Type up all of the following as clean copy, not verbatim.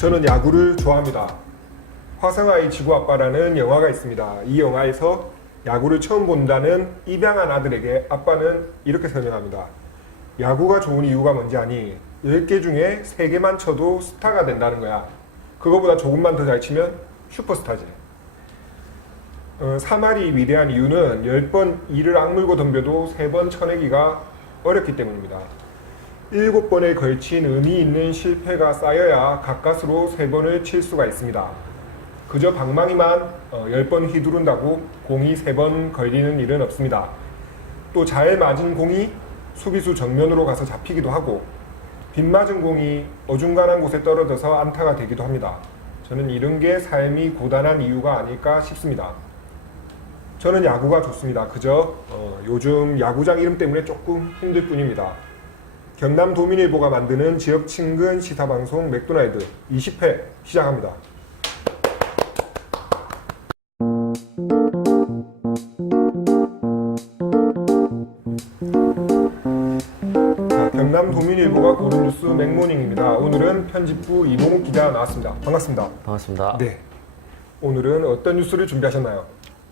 저는 야구를 좋아합니다. 화성아이 지구아빠라는 영화가 있습니다. 이 영화에서 야구를 처음 본다는 입양한 아들에게 아빠는 이렇게 설명합니다. 야구가 좋은 이유가 뭔지 아니? 10개 중에 3개만 쳐도 스타가 된다는 거야. 그거보다 조금만 더 잘 치면 슈퍼스타지. 3할이 위대한 이유는 10번 이를 악물고 덤벼도 3번 쳐내기가 어렵기 때문입니다. 7번에 걸친 의미 있는 실패가 쌓여야 가까스로 3번을 칠 수가 있습니다. 그저 방망이만 10번 휘두른다고 공이 3번 걸리는 일은 없습니다. 또 잘 맞은 공이 수비수 정면으로 가서 잡히기도 하고 빗맞은 공이 어중간한 곳에 떨어져서 안타가 되기도 합니다. 저는 이런 게 삶이 고단한 이유가 아닐까 싶습니다. 저는 야구가 좋습니다. 그저 요즘 야구장 이름 때문에 조금 힘들 뿐입니다. 경남 도민일보가 만드는 지역 친근 시사방송 맥도날드 20회 시작합니다. 자, 경남 도민일보가 고른 뉴스 맥모닝입니다. 오늘은 편집부 이동욱 기자 나왔습니다. 반갑습니다. 반갑습니다. 네. 오늘은 어떤 뉴스를 준비하셨나요?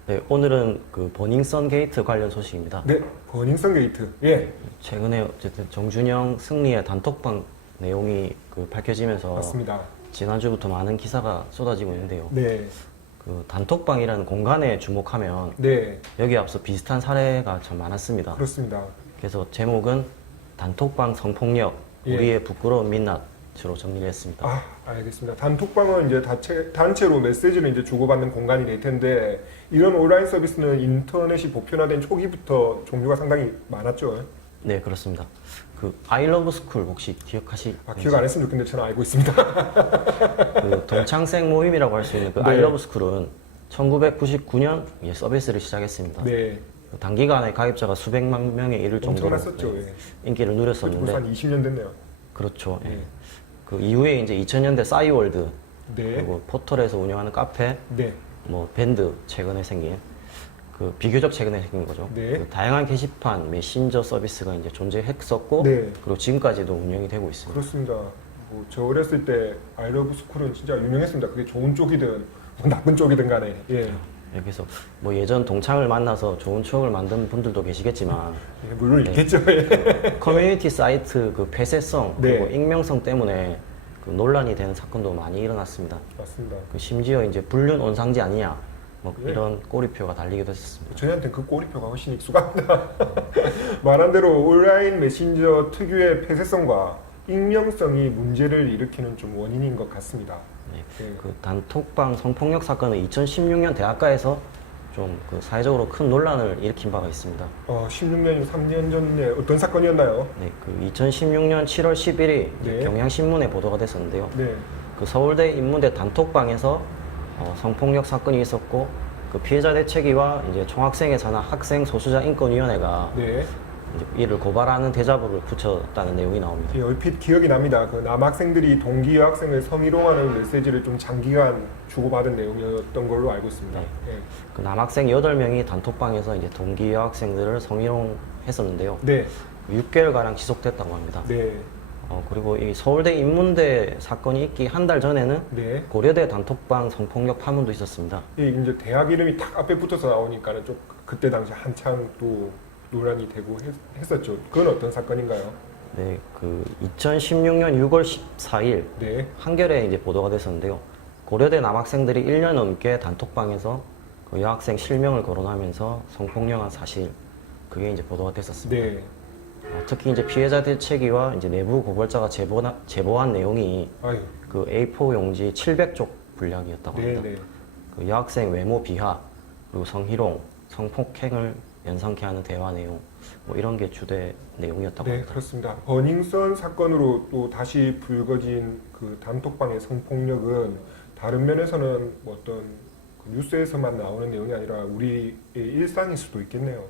네, 오늘은 그 버닝썬 게이트 관련 소식입니다. 네, 버닝썬 게이트. 예. 최근에 어쨌든 정준영 승리의 단톡방 내용이 밝혀지면서 맞습니다. 지난주부터 많은 기사가 쏟아지고 있는데요. 네. 그 단톡방이라는 공간에 주목하면 네. 여기 앞서 비슷한 사례가 참 많았습니다. 그렇습니다. 그래서 제목은 단톡방 성폭력, 예. 우리의 부끄러운 민낯으로 정리를 했습니다. 아, 알겠습니다. 단톡방은 이제 단체로 메시지를 이제 주고받는 공간이 될 텐데 이런 온라인 서비스는 인터넷이 보편화된 초기부터 종류가 상당히 많았죠. 네, 그렇습니다. 그 아이러브스쿨 혹시 기억하시는지? 기억 안 했으면 좋겠는데 저는 알고 있습니다. 그 동창생 모임이라고 할 수 있는 그 네. 아이러브스쿨은 1999년 서비스를 시작했습니다. 네. 단기간에 가입자가 수백만 명에 이를 정도로 엄청났었죠. 예. 인기를 누렸었는데, 벌써 한 20년 됐네요. 그렇죠. 예. 예. 그 이후에 이제 2000년대 싸이월드, 네. 그리고 포털에서 운영하는 카페, 네. 뭐 밴드 최근에 생긴 그 비교적 최근에 생긴 거죠. 네. 그 다양한 게시판, 메신저 서비스가 이제 존재했었고, 네. 그리고 지금까지도 운영이 되고 있습니다. 그렇습니다. 저 어렸을 때 아이러브 스쿨은 진짜 유명했습니다. 그게 좋은 쪽이든 뭐 나쁜 쪽이든 간에. 예. 여기서 뭐 예전 동창을 만나서 좋은 추억을 만든 분들도 계시겠지만 예, 물론 네. 있겠죠. 예. 커뮤니티 사이트 그 폐쇄성 네. 그리고 익명성 때문에 그 논란이 되는 사건도 많이 일어났습니다. 맞습니다. 그 심지어 이제 불륜 온상지 아니냐 뭐 네. 이런 꼬리표가 달리기도 했었습니다. 저희한테는 그 꼬리표가 훨씬 익숙합니다. 말한 대로 온라인 메신저 특유의 폐쇄성과 익명성이 문제를 일으키는 좀 원인인 것 같습니다. 네. 예. 그 단톡방 성폭력 사건은 2016년 대학가에서 좀 그 사회적으로 큰 논란을 일으킨 바가 있습니다. 16년이면 3년 전에 어떤 사건이었나요? 네, 그 2016년 7월 11일 네. 경향신문에 보도가 됐었는데요. 네. 그 서울대 인문대 단톡방에서 성폭력 사건이 있었고 그 피해자 대책위와 이제 총학생회 산하 학생 소수자 인권위원회가 네. 이제 이를 고발하는 대자보를 붙였다는 내용이 나옵니다. 예, 얼핏 기억이 납니다. 그 남학생들이 동기 여학생을 성희롱하는 메시지를 좀 장기간 주고받은 내용이었던 걸로 알고 있습니다. 네. 예. 그 남학생 8명이 단톡방에서 이제 동기 여학생들을 성희롱했었는데요. 네. 6개월가량 지속됐다고 합니다. 네. 그리고 이 서울대 인문대 사건이 있기 한 달 전에는 네. 고려대 단톡방 성폭력 파문도 있었습니다. 이제 대학 이름이 딱 앞에 붙어서 나오니까는 좀 그때 당시 한창 또 논란이 되고 했었죠. 그건 어떤 사건인가요? 네, 그 2016년 6월 14일 네. 한겨레에 이제 보도가 됐었는데요. 고려대 남학생들이 1년 넘게 단톡방에서 그 여학생 실명을 거론하면서 성폭력한 사실, 그게 이제 보도가 됐었습니다. 네. 특히 이제 피해자 대책위와 이제 내부 고발자가 제보한 내용이 아유. 그 A4 용지 700쪽 분량이었다고 네, 합니다. 네. 그 여학생 외모 비하, 그리고 성희롱, 성폭행을 연상케 하는 대화 내용, 뭐 이런 게 주된 내용이었다고 네, 합니다. 그렇습니다. 버닝썬 사건으로 또 다시 불거진 그 단톡방의 성폭력은 다른 면에서는 뭐 어떤 그 뉴스에서만 나오는 내용이 아니라 우리의 일상일 수도 있겠네요.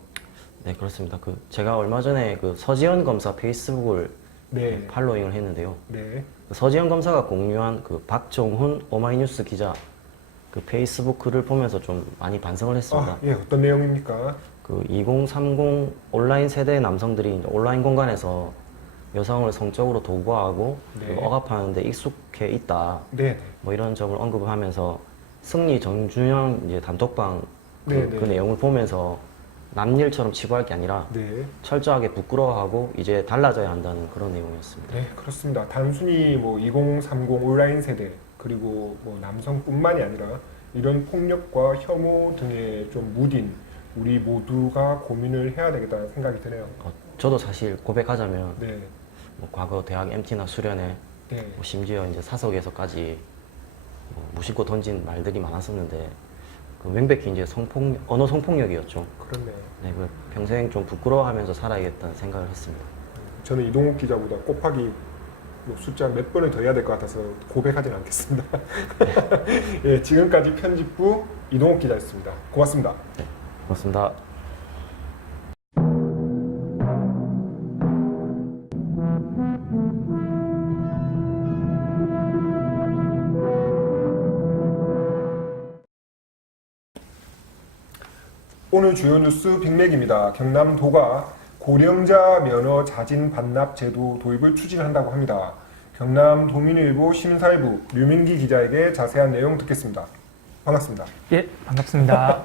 네, 그렇습니다. 그 제가 얼마 전에 그 서지현 검사 페이스북을 네. 팔로잉을 했는데요. 네. 그 서지현 검사가 공유한 그 박종훈 오마이뉴스 기자 그 페이스북 글을 보면서 좀 많이 반성을 했습니다. 예, 어떤 내용입니까? 그 2030 온라인 세대의 남성들이 이제 온라인 공간에서 여성을 성적으로 도구화하고 네. 그리고 억압하는데 익숙해 있다. 네. 뭐 이런 점을 언급을 하면서 승리 정준영 이제 단톡방 그, 네, 그 네. 내용을 보면서 남일처럼 치부할 게 아니라 네. 철저하게 부끄러워하고 이제 달라져야 한다는 그런 내용이었습니다. 네, 그렇습니다. 단순히 뭐 2030 온라인 세대 그리고 뭐 남성뿐만이 아니라 이런 폭력과 혐오 등에 좀 무딘 우리 모두가 고민을 해야 되겠다는 생각이 드네요. 저도 사실 고백하자면 네, 뭐 과거 대학 MT나 수련회 네, 뭐 심지어 이제 사석에서까지 뭐 무심코 던진 말들이 많았었는데 그 명백히 이제 언어 성폭력이었죠. 그렇네요. 네, 그 평생 좀 부끄러워하면서 살아야겠다는 생각을 했습니다. 저는 이동욱 기자보다 곱하기 뭐 숫자 몇 번을 더 해야 될 것 같아서 고백하진 않겠습니다. 예, 지금까지 편집부 이동욱 기자였습니다. 고맙습니다. 고맙습니다. 오늘 주요 뉴스 빅맥입니다. 경남도가 고령자 면허 자진 반납 제도 도입을 추진한다고 합니다. 경남도민일보 시민사회부 류민기 기자에게 자세한 내용 듣겠습니다. 반갑습니다. 예, 반갑습니다.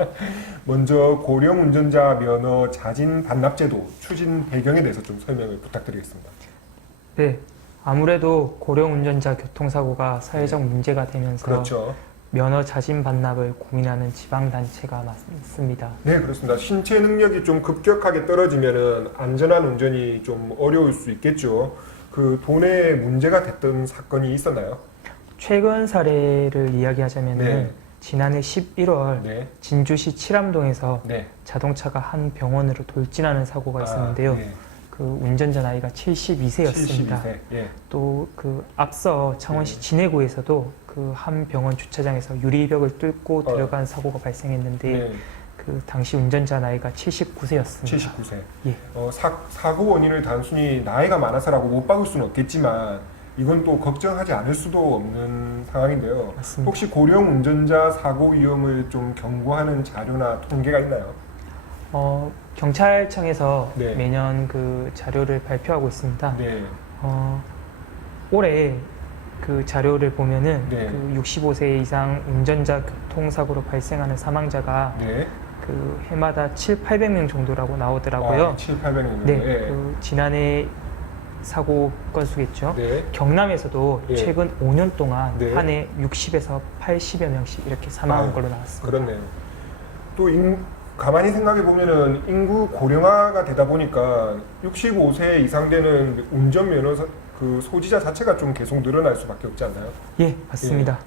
먼저 고령 운전자 면허 자진 반납 제도 추진 배경에 대해서 좀 설명을 부탁드리겠습니다. 네, 아무래도 고령 운전자 교통사고가 사회적 문제가 되면서 그렇죠. 면허 자진 반납을 고민하는 지방단체가 많습니다. 네, 그렇습니다. 신체 능력이 좀 급격하게 떨어지면은 안전한 운전이 좀 어려울 수 있겠죠. 그 돈에 문제가 됐던 사건이 있었나요? 최근 사례를 이야기하자면은 네. 지난해 11월 네. 진주시 칠암동에서 네. 자동차가 한 병원으로 돌진하는 사고가 있었는데요. 네. 그 운전자 나이가 72세였습니다. 72세. 예. 또 그 앞서 창원시 네. 진해구에서도 그 한 병원 주차장에서 유리벽을 뚫고 들어간 사고가 발생했는데 네. 그 당시 운전자 나이가 79세였습니다. 79세. 예. 사고 원인을 단순히 나이가 많아서라고 못 박을 수는 없겠지만 이건 또 걱정하지 않을 수도 없는 상황인데요. 맞습니다. 혹시 고령 운전자 사고 위험을 좀 경고하는 자료나 통계가 있나요? 경찰청에서 네. 매년 그 자료를 발표하고 있습니다. 네. 올해 그 자료를 보면은 네. 그 65세 이상 운전자 교통사고로 발생하는 사망자가 네. 그 해마다 7,800명 정도라고 나오더라고요. 7,800명. 네, 그 지난해 사고 건수겠죠. 네. 경남에서도 예. 최근 5년 동안 네. 한 해 60에서 80여 명씩 이렇게 사망한 아유, 걸로 나왔습니다. 그렇네요. 또 가만히 생각해 보면은 인구 고령화가 되다 보니까 65세 이상 되는 운전면허 그 소지자 자체가 좀 계속 늘어날 수밖에 없지 않나요? 예, 맞습니다.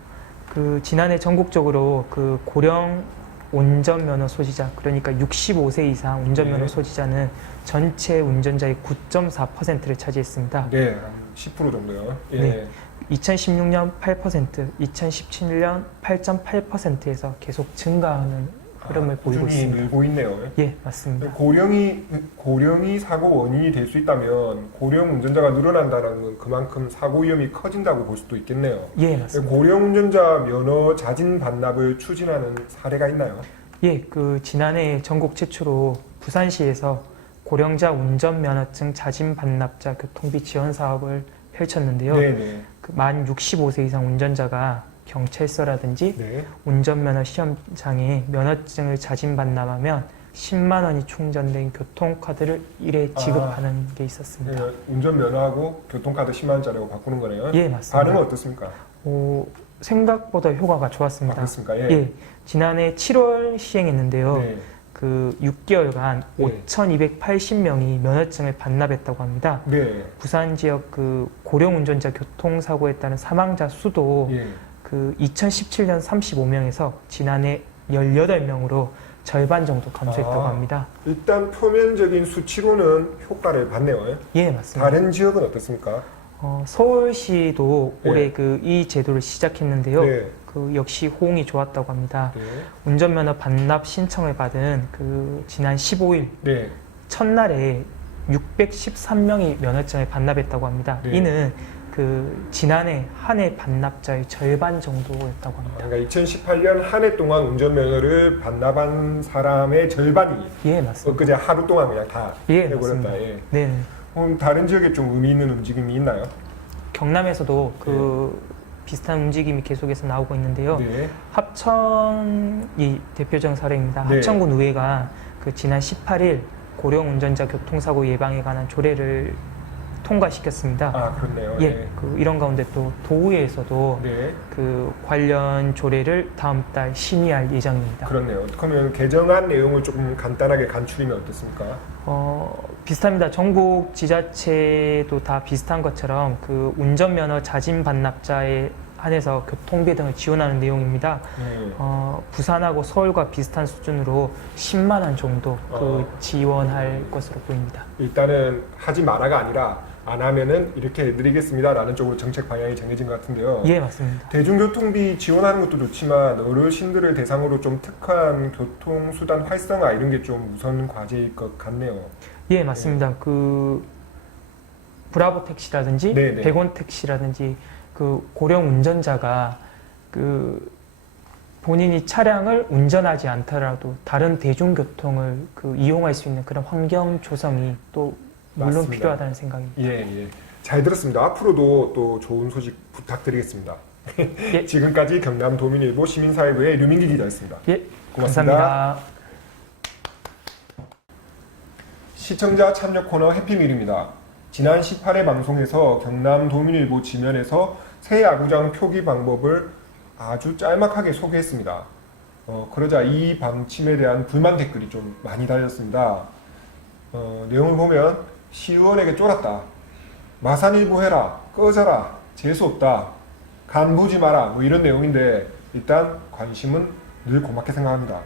그 지난해 전국적으로 그 고령 운전면허 소지자, 그러니까 65세 이상 운전면허 네. 소지자는 전체 운전자의 9.4%를 차지했습니다. 네, 한 10% 정도요. 예. 네. 2016년 8%, 2017년 8.8%에서 계속 증가하는 흐름을 보이고 꾸준히 있습니다. 늘고 있네요. 예, 맞습니다. 고령이 사고 원인이 될 수 있다면 고령 운전자가 늘어난다는 건 그만큼 사고 위험이 커진다고 볼 수도 있겠네요. 예, 맞습니다. 고령 운전자 면허 자진 반납을 추진하는 사례가 있나요? 예, 그 지난해 전국 최초로 부산시에서 고령자 운전면허증 자진 반납자 교통비 지원 사업을 펼쳤는데요. 네네. 그 만 65세 이상 운전자가 경찰서라든지 네. 운전면허 시험장에 면허증을 자진 반납하면 10만 원이 충전된 교통카드를 일회 지급하는 게 있었습니다. 네, 운전면허하고 교통카드 10만 원짜리로 바꾸는 거네요. 예, 맞습니다. 반응은 어떻습니까? 생각보다 효과가 좋았습니다. 그렇습니까? 예. 예, 지난해 7월 시행했는데요. 네. 그 6개월간 네. 5,280명이 면허증을 반납했다고 합니다. 네. 부산 지역 그 고령 운전자 교통사고에 따른 사망자 수도 예. 그 2017년 35명에서 지난해 18명으로 절반 정도 감소했다고 합니다. 일단 표면적인 수치로는 효과를 봤네요. 예, 맞습니다. 다른 지역은 어떻습니까? 서울시도 네. 올해 그 이 제도를 시작했는데요. 네. 그 역시 호응이 좋았다고 합니다. 네. 운전면허 반납 신청을 받은 그 지난 15일 네. 첫날에 613명이 면허증을 반납했다고 합니다. 네. 이는 그 지난해 한 해 반납자의 절반 정도였다고 합니다. 그러니까 2018년 한 해 동안 운전면허를 반납한 사람의 절반이 예, 맞습니다. 엊그제 하루 동안 그냥 다 예, 해버렸다. 맞습니다. 예. 네. 다른 지역에 좀 의미 있는 움직임이 있나요? 경남에서도 그 비슷한 움직임이 계속해서 나오고 있는데요. 네. 합천이 대표적 사례입니다. 네. 합천군 의회가 그 지난 18일 고령 운전자 교통사고 예방에 관한 조례를 통과시켰습니다. 아, 그렇네요. 예, 네. 그 이런 가운데 또 도의회에서도 네. 그 관련 조례를 다음 달 심의할 예정입니다. 그렇네요. 그러면 개정안 내용을 조금 간단하게 간추리면 어떻습니까? 비슷합니다. 전국 지자체도 다 비슷한 것처럼 그 운전면허 자진 반납자에 한해서 교통비 등을 지원하는 내용입니다. 네. 부산하고 서울과 비슷한 수준으로 10만 원 정도 그 지원할 것으로 보입니다. 일단은 하지 마라가 아니라 안 하면은 이렇게 해드리겠습니다라는 쪽으로 정책 방향이 정해진 것 같은데요. 예, 맞습니다. 대중교통비 지원하는 것도 좋지만 어르신들을 대상으로 좀 특화한 교통수단 활성화 이런 게 좀 우선 과제일 것 같네요. 예, 맞습니다. 그 브라보 택시라든지 네네. 100원 택시라든지 그 고령 운전자가 그 본인이 차량을 운전하지 않더라도 다른 대중교통을 그 이용할 수 있는 그런 환경 조성이 또 물론 맞습니다. 필요하다는 생각입니다. 예. 잘 들었습니다. 앞으로도 또 좋은 소식 부탁드리겠습니다. 예. 지금까지 경남도민일보 시민사회부의 류민기 기자였습니다. 예, 고맙습니다. 감사합니다. 시청자 참여 코너 해피밀입니다. 지난 18회 방송에서 경남도민일보 지면에서 새 야구장 표기 방법을 아주 짤막하게 소개했습니다. 그러자 이 방침에 대한 불만 댓글이 좀 많이 달렸습니다. 내용을 보면 시의원에게 쫄았다. 마산일보 해라. 꺼져라. 재수없다. 간 보지 마라. 뭐 이런 내용인데 일단 관심은 늘 고맙게 생각합니다.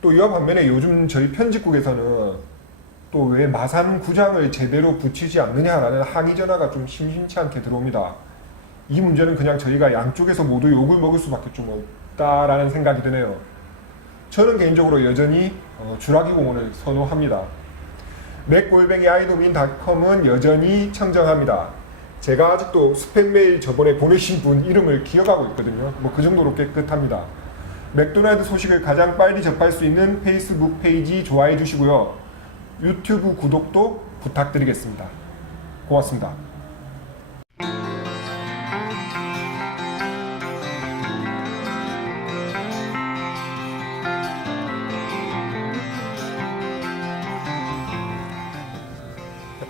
또 이와 반면에 요즘 저희 편집국에서는 또 왜 마산 구장을 제대로 붙이지 않느냐라는 항의 전화가 좀 심심치 않게 들어옵니다. 이 문제는 그냥 저희가 양쪽에서 모두 욕을 먹을 수밖에 좀 없다라는 생각이 드네요. 저는 개인적으로 여전히 주라기 공원을 선호합니다. 맥골뱅이아이도민닷컴은 여전히 청정합니다. 제가 아직도 스팸 메일 저번에 보내신 분 이름을 기억하고 있거든요. 뭐 그 정도로 깨끗합니다. 맥도날드 소식을 가장 빨리 접할 수 있는 페이스북 페이지 좋아해 주시고요. 유튜브 구독도 부탁드리겠습니다. 고맙습니다.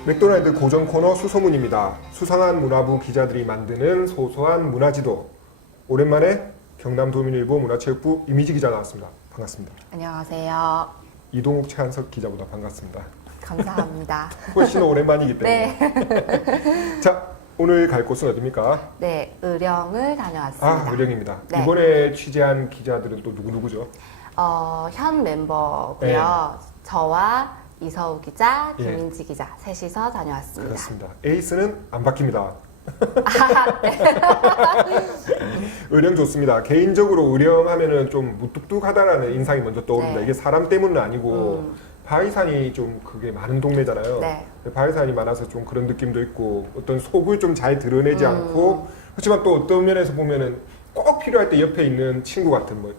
맥도날드 고정 코너 수소문입니다. 수상한 문화부 기자들이 만드는 소소한 문화지도. 오랜만에 경남도민일보 문화체육부 이미지 기자 나왔습니다. 반갑습니다. 안녕하세요. 이동욱 최한석 기자보다 반갑습니다. 감사합니다. 훨씬 오랜만이기 때문에. 네. 자, 오늘 갈 곳은 어디입니까? 네, 의령을 다녀왔습니다. 아, 의령입니다. 네. 이번에 취재한 기자들은 또 누구누구죠? 현 멤버고요. 네. 저와 이서우 기자, 예. 김민지 기자 셋이서 다녀왔습니다. 그렇습니다. 에이스는 안 바뀝니다. 아, 네. 의령 좋습니다. 개인적으로 의령 하면은 좀 무뚝뚝하다라는 인상이 먼저 떠오릅니다. 네. 이게 사람 때문은 아니고 바위산이 좀 그게 많은 동네잖아요. 네. 바위산이 많아서 좀 그런 느낌도 있고 어떤 속을 좀 잘 드러내지 않고 그렇지만 또 어떤 면에서 보면은 꼭 필요할 때 옆에 있는 친구 같은 뭐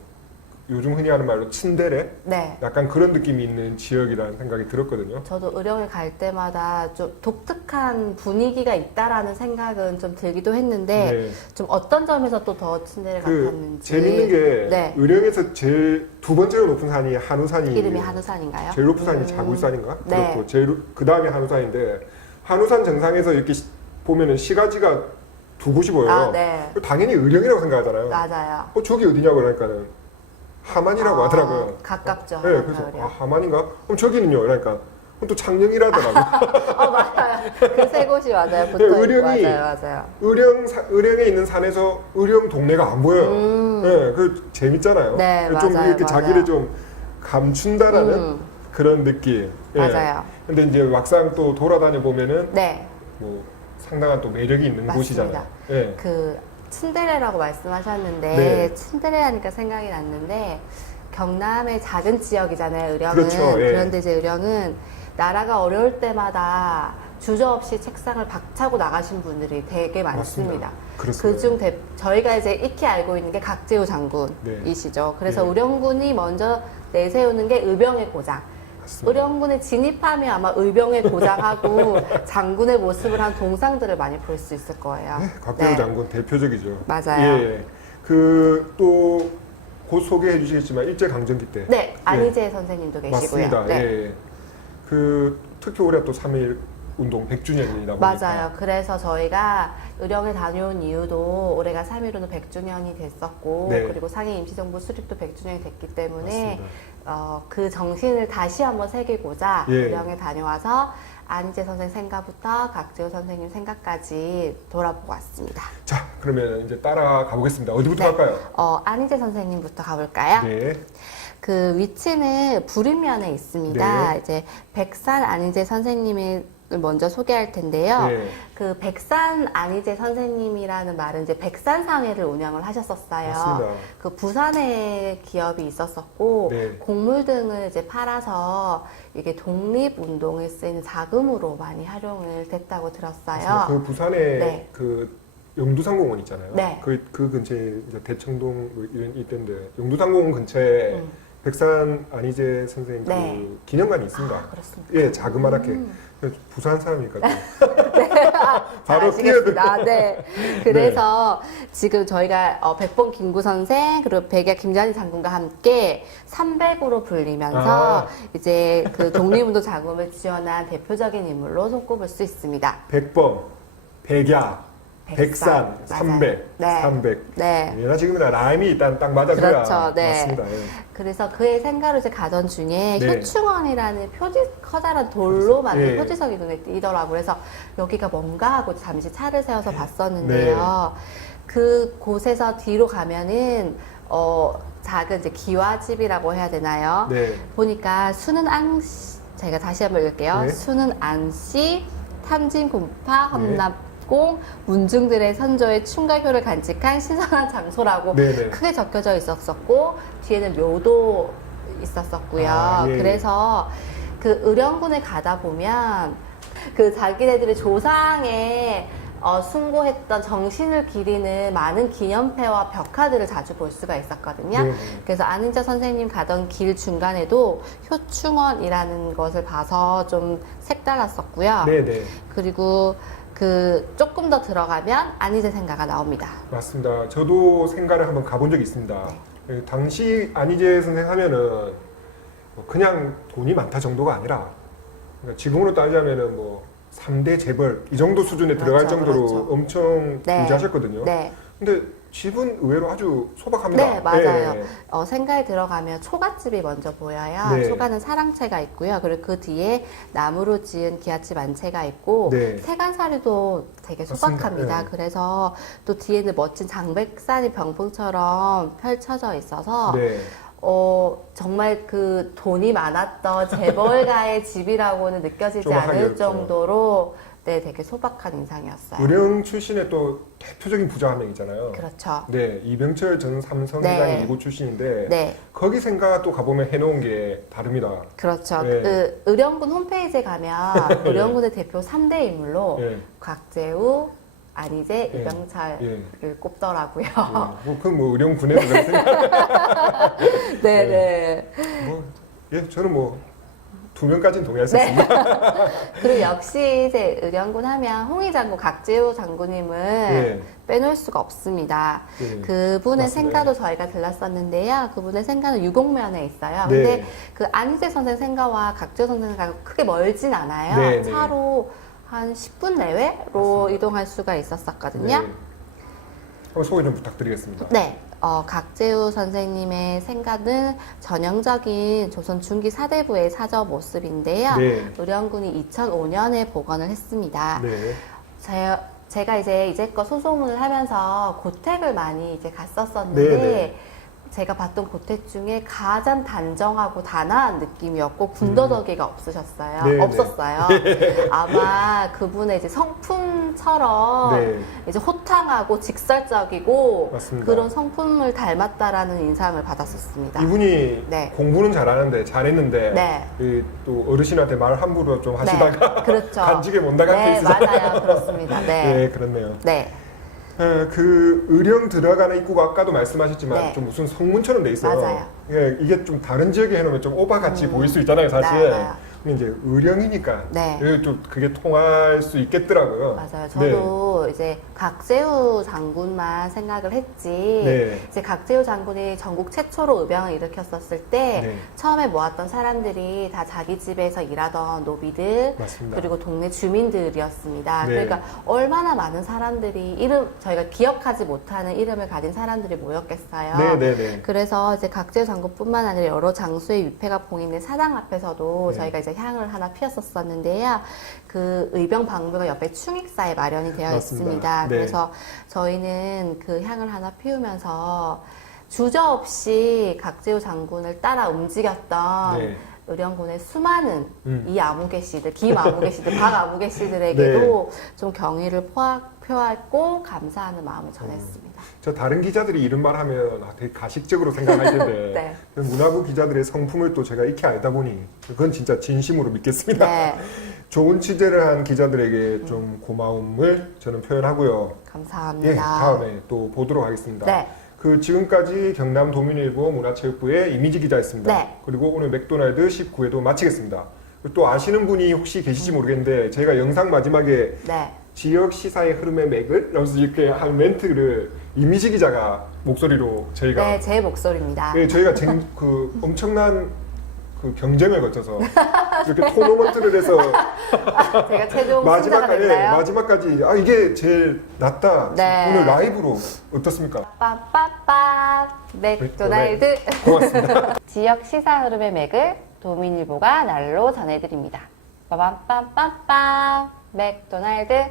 요즘 흔히 하는 말로 츤데레 네. 약간 그런 느낌이 있는 지역이라는 생각이 들었거든요. 저도 의령을 갈 때마다 좀 독특한 분위기가 있다라는 생각은 좀 들기도 했는데 네. 좀 어떤 점에서 또 더 친데레 그 같았는지 재밌는 게 네. 의령에서 제일 두 번째로 높은 산이 한우산이 이름이 한우산인가요? 제일 높은 산이 자굴산인가? 네. 그렇고 제일 그 다음에 한우산인데 한우산 정상에서 이렇게 보면은 시가지가 두 곳이 보여요. 아, 네. 당연히 의령이라고 생각하잖아요. 맞아요. 저기 어디냐고 그러니까는 하만이라고 하더라고요. 가깝죠. 네, 그래서 하만인가? 그럼 저기는요? 그러니까 그럼 또 창녕이라더라고요. 맞아요. 그 세 곳이 맞아요. 붙어 있고 의령이 맞아요. 의령에 있는 산에서 의령 동네가 안 보여요. 네, 그 재밌잖아요. 네, 좀 맞아요, 이렇게 맞아요. 자기를 좀 감춘다라는 그런 느낌. 예. 맞아요. 근데 이제 막상 또 돌아다녀 보면은 네, 뭐 상당한 또 매력이 있는 맞습니다. 곳이잖아요. 예. 그 츤데레라고 말씀하셨는데 네. 츤데레 하니까 생각이 났는데 경남의 작은 지역이잖아요. 의령은. 그렇죠, 예. 그런데 이제 의령은 나라가 어려울 때마다 주저없이 책상을 박차고 나가신 분들이 되게 많습니다. 그렇습니다. 그중 저희가 이제 익히 알고 있는 게 각재우 장군이시죠. 그래서 예. 의령군이 먼저 내세우는 게 의병의 고장. 맞습니다. 의령군에 진입하면 아마 의병의 고장하고 장군의 모습을 한 동상들을 많이 볼 수 있을 거예요. 네, 곽대우 네. 장군 대표적이죠. 맞아요. 예. 그 또 곧 소개해 주시겠지만 일제 강점기 때. 네, 안희재 선생님도 계시고요. 맞습니다. 네. 예. 그 특히 올해 또 3.1 운동 100주년이다 보니까. 맞아요. 그래서 저희가 의령에 다녀온 이유도 올해가 3.1운동 100주년이 됐었고 네. 그리고 상해 임시정부 수립도 100주년이 됐기 때문에 맞습니다. 그 정신을 다시 한번 새기고자 예. 의령에 다녀와서 안희재 선생 생각부터 각재우 선생님 생각까지 돌아보고 왔습니다. 자, 그러면 이제 따라가 보겠습니다. 어디부터 네. 할까요? 안희재 선생님부터 가볼까요? 네. 그 위치는 부림면에 있습니다. 네. 이제 백산 안희재 선생님을 먼저 소개할 텐데요. 네. 그 백산 안희재 선생님이라는 말은 이제 백산상해를 운영을 하셨었어요. 맞습니다. 그 부산에 기업이 있었었고 네. 곡물 등을 이제 팔아서 이게 독립운동에 쓰이는 자금으로 많이 활용을 됐다고 맞습니다. 들었어요. 그 부산에 네. 그 영두상공원 있잖아요. 네. 그 근처에 이제 대청동 뭐 이런 있던데 영두상공원 근처에 음. 백산 안희재 선생님 네. 그 기념관이 있습니다. 아, 그렇습니까? 예, 자그마하게. 부산 사람이니까 또. 잘 바로 아시겠습니다. 네. 그래서 지금 저희가 백봉 김구 선생 그리고 백야 김전희 장군과 함께 300으로 불리면서 아. 이제 그 독립운동 자금을 지원한 대표적인 인물로 손꼽을 수 있습니다. 백범, 백야, 백산. 백산, 300, 네. 300. 네. 예나 지금이나 라임이 일단 딱 맞아줘야 그렇죠. 네. 맞습니다. 예. 그래서 그의 생가로 이제 가던 중에 네. 효충원이라는 커다란 돌로 만든 예. 표지석이 눈에 띄더라고요. 그래서 여기가 뭔가 하고 잠시 차를 세워서 봤었는데요. 네. 그 곳에서 뒤로 가면은 작은 이제 기와집이라고 해야 되나요? 네. 보니까 수는안씨, 제가 다시 한번 읽을게요. 네. 수는안씨, 탐진곰파, 험납공, 문중들의 선조의 충가효를 간직한 신선한 장소라고 네네. 크게 적혀져 있었었고 뒤에는 묘도 있었었고요. 아, 예. 그래서 그 의령군에 가다 보면 그 자기네들의 조상의 숭고했던 정신을 기리는 많은 기념패와 벽화들을 자주 볼 수가 있었거든요. 네. 그래서 안은자 선생님 가던 길 중간에도 효충원이라는 것을 봐서 좀 색달랐었고요. 네네. 그리고 그 조금 더 들어가면 안희재 생가가 나옵니다. 맞습니다. 저도 생가를 한번 가본 적이 있습니다. 네. 예, 당시 안희재 선생 하면은 뭐 그냥 돈이 많다 정도가 아니라 그러니까 지금으로 따지자면은 뭐 3대 재벌 이 정도 수준에 들어갈 그렇죠, 정도로 그렇죠. 엄청 네. 부자셨거든요. 네. 근데 집은 의외로 아주 소박합니다. 네, 맞아요. 예. 생가에 들어가면 초가집이 먼저 보여요. 네. 초가는 사랑채가 있고요. 그리고 그 뒤에 나무로 지은 기아집 안채가 있고 네. 세간사리도 되게 소박합니다. 맞습니다. 네. 그래서 또 뒤에는 멋진 장백산이 병풍처럼 펼쳐져 있어서 네. 정말 그 돈이 많았던 재벌가의 집이라고는 느껴지지 않을 소박하게 정도로 네, 되게 소박한 인상이었어요. 의령 출신의 또 대표적인 부자 한 명 있잖아요. 그렇죠. 네, 이병철 전 삼성회장이 네. 이곳 출신인데 네. 거기 생각 또 가보면 해놓은 게 다릅니다. 그렇죠. 네. 그 의령군 홈페이지에 가면 의령군의 대표 3대 인물로 예. 곽재우, 안희재, 예. 이병철을 예. 꼽더라고요. 뭐 의령 군에도 그런 생각. 네네. 저는 뭐 2명까지는 동의할 수 네. 있습니다. 그리고 역시 이제 의령군 하면 홍희 장군, 각재우 장군님을 예. 빼놓을 수가 없습니다. 예. 그분의 맞습니다. 생가도 저희가 들렀었는데요. 그분의 생가는 유곡면에 있어요. 네. 근데 그 안희재 선생 생가와 각재우 선생 생가가 크게 멀진 않아요. 네, 네. 차로 한 10분 내외로 맞습니다. 이동할 수가 있었었거든요. 네. 한번 소개 좀 부탁드리겠습니다. 네. 각재우 선생님의 생각은 전형적인 조선 중기 사대부의 사저 모습인데요. 네. 의령군이 2005년에 복원을 했습니다. 네. 제가 이제껏 소소문을 하면서 고택을 많이 이제 갔었었는데 네. 제가 봤던 고택 중에 가장 단정하고 단아한 느낌이었고 군더더기가 없으셨어요. 네, 없었어요. 아마 그분의 이제 성품처럼 네. 이제 호탕하고 직설적이고 맞습니다. 그런 성품을 닮았다라는 인상을 받았었습니다. 이분이 네. 공부는 잘하는데 잘했는데 네. 또 어르신한테 말 함부로 좀 하시다가 그렇죠. 간직에 못 나간 네, 케이스가 맞아요. 그렇습니다. 네. 네, 그렇네요. 네. 그 의령 들어가는 입구가 아까도 말씀하셨지만 네. 좀 무슨 성문처럼 돼 있어요. 맞아요. 예, 이게 좀 다른 지역에 해놓으면 좀 오바같이 보일 수 있잖아요, 사실. 맞아요. 근데 이제 의령이니까 네. 좀 그게 통할 수 있겠더라고요. 맞아요. 저도 이제 각재우 장군만 생각을 했지. 네. 이제 각재우 장군이 전국 최초로 의병을 일으켰었을 때 네. 처음에 모았던 사람들이 다 자기 집에서 일하던 노비들 맞습니다. 그리고 동네 주민들이었습니다. 네. 그러니까 얼마나 많은 사람들이 저희가 기억하지 못하는 이름을 가진 사람들이 모였겠어요. 네네네. 그래서 이제 각재우 장군뿐만 아니라 여러 장소의 위패가 봉인된 사당 앞에서도 네. 저희가 이제 향을 하나 피웠었었는데요. 그 의병 박물관 옆에 충익사에 마련이 되어 맞습니다. 있습니다. 네. 그래서 저희는 그 향을 하나 피우면서 주저없이 각재우 장군을 따라 움직였던 네. 의령군의 수많은 이 아무개 씨들, 김 아무개 씨들, 박 아무개 네. 씨들에게도 좀 경의를 표하고 감사하는 마음을 전했습니다. 저 다른 기자들이 이런 말 하면 되게 가식적으로 생각할 텐데 네. 그 문화부 기자들의 성품을 또 제가 익히 알다 보니 그건 진짜 진심으로 믿겠습니다. 네, 좋은 취재를 한 기자들에게 좀 고마움을 저는 표현하고요. 감사합니다. 예, 다음에 또 보도록 하겠습니다. 네. 그 지금까지 경남 도민일보 문화체육부의 이미지 기자였습니다. 네. 그리고 오늘 맥도날드 19회도 마치겠습니다. 또 아시는 분이 혹시 계실지 모르겠는데 제가 영상 마지막에 네. 지역 시사의 흐름의 맥을 라면서 이렇게 한 멘트를 이미지 기자가 목소리로 저희가 네, 제 목소리입니다. 예, 저희가 그 엄청난 그 경쟁을 거쳐서 이렇게 토너먼트를 해서 제가 최종 승자가 됐나요? 마지막까지 이게 제일 낫다. 네. 오늘 라이브로 어떻습니까? 빠빠빠 맥도날드 고맙습니다. 지역 시사 흐름의 맥을 도민일보가 날로 전해드립니다. 빠밤빰빰빰 맥도날드